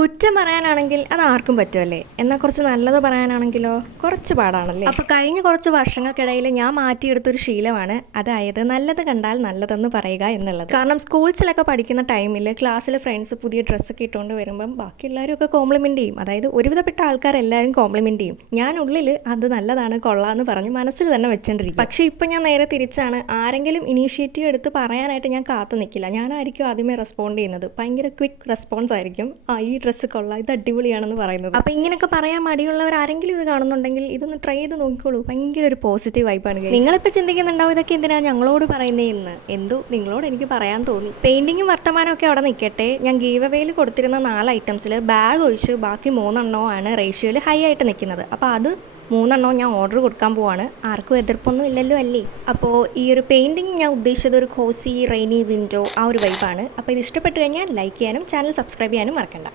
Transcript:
കുറ്റം പറയാനാണെങ്കിൽ അത് ആർക്കും പറ്റുമല്ലേ, എന്നാൽ കുറച്ച് നല്ലത് പറയാനാണെങ്കിലോ കുറച്ച് പാടാണല്ലേ. അപ്പോൾ കഴിഞ്ഞ കുറച്ച് വർഷങ്ങൾക്കിടയിൽ ഞാൻ മാറ്റിയെടുത്തൊരു ശീലമാണ്, അതായത് നല്ലത് കണ്ടാൽ നല്ലതെന്ന് പറയുക എന്നുള്ളത്. കാരണം സ്കൂൾസിലൊക്കെ പഠിക്കുന്ന ടൈമിൽ ക്ലാസ്സിൽ ഫ്രണ്ട്സ് പുതിയ ഡ്രസ്സൊക്കെ ഇട്ടുകൊണ്ട് വരുമ്പം ബാക്കി എല്ലാവരും ഒക്കെ കോംപ്ലിമെൻറ്റ് ചെയ്യും. അതായത് ഒരുവിധപ്പെട്ട ആൾക്കാരെല്ലാവരും കോംപ്ലിമെൻറ്റ് ചെയ്യും. ഞാൻ ഉള്ളിൽ അത് നല്ലതാണ് കൊള്ളാമെന്ന് പറഞ്ഞ് മനസ്സിൽ തന്നെ വെച്ചോണ്ടിരിക്കും. പക്ഷേ ഇപ്പം ഞാൻ നേരെ തിരിച്ചാണ്. ആരെങ്കിലും ഇനീഷ്യേറ്റീവ് എടുത്ത് പറയാനായിട്ട് ഞാൻ കാത്തു നിൽക്കില്ല. ഞാനായിരിക്കും ആദ്യമേ റെസ്പോണ്ട് ചെയ്യുന്നത്. ഭയങ്കര ക്വിക്ക് റെസ്പോൺസ് ആയിരിക്കും. ഈ ഡ്രസ്സ് കൊള്ളാം, ഇത് അടിപൊളിയാണെന്ന് പറയുന്നത്. അപ്പോൾ ഇങ്ങനെയൊക്കെ പറയാൻ മടിയുള്ളവർ ആരെങ്കിലും ഇത് കാണുന്നുണ്ടെങ്കിൽ ഇതൊന്ന് ട്രൈ ചെയ്ത് നോക്കിക്കോളൂ. ഭയങ്കര ഒരു പോസിറ്റീവ് വൈബാണ്. നിങ്ങളിപ്പോൾ ചിന്തിക്കുന്നുണ്ടാവും ഇതൊക്കെ എന്തിനാണ് ഞങ്ങളോട് പറയുന്നതെന്ന്. എന്തോ നിങ്ങളോട് എനിക്ക് പറയാൻ തോന്നി. പെയിന്റിങ്ങും വർത്തമാനവും ഒക്കെ അവിടെ നിൽക്കട്ടെ. ഞാൻ ഗീവ് അവേയിൽ കൊടുത്തിരുന്ന 4 ഐറ്റംസിൽ ബാഗ് ഒഴിച്ച് ബാക്കി 3 എണ്ണമാണ് റേഷ്യോയിൽ ഹൈ ആയിട്ട് നിൽക്കുന്നത്. അപ്പോൾ അത് 3 എണ്ണവും ഞാൻ ഓർഡർ കൊടുക്കാൻ പോവാണ്. ആർക്കും എതിർപ്പൊന്നും ഇല്ലല്ലോ അല്ലേ. അപ്പോൾ ഈ ഒരു പെയിൻറ്റിങ് ഞാൻ ഉദ്ദേശിച്ചത് ഒരു കോസി റെയിനി വിൻഡോ ആ ഒരു വൈബാണ്. അപ്പോൾ ഇത് ഇഷ്ടപ്പെട്ട് കഴിഞ്ഞാൽ ലൈക്ക് ചെയ്യാനും ചാനൽ സബ്സ്ക്രൈബ് ചെയ്യാനും മറക്കണ്ട.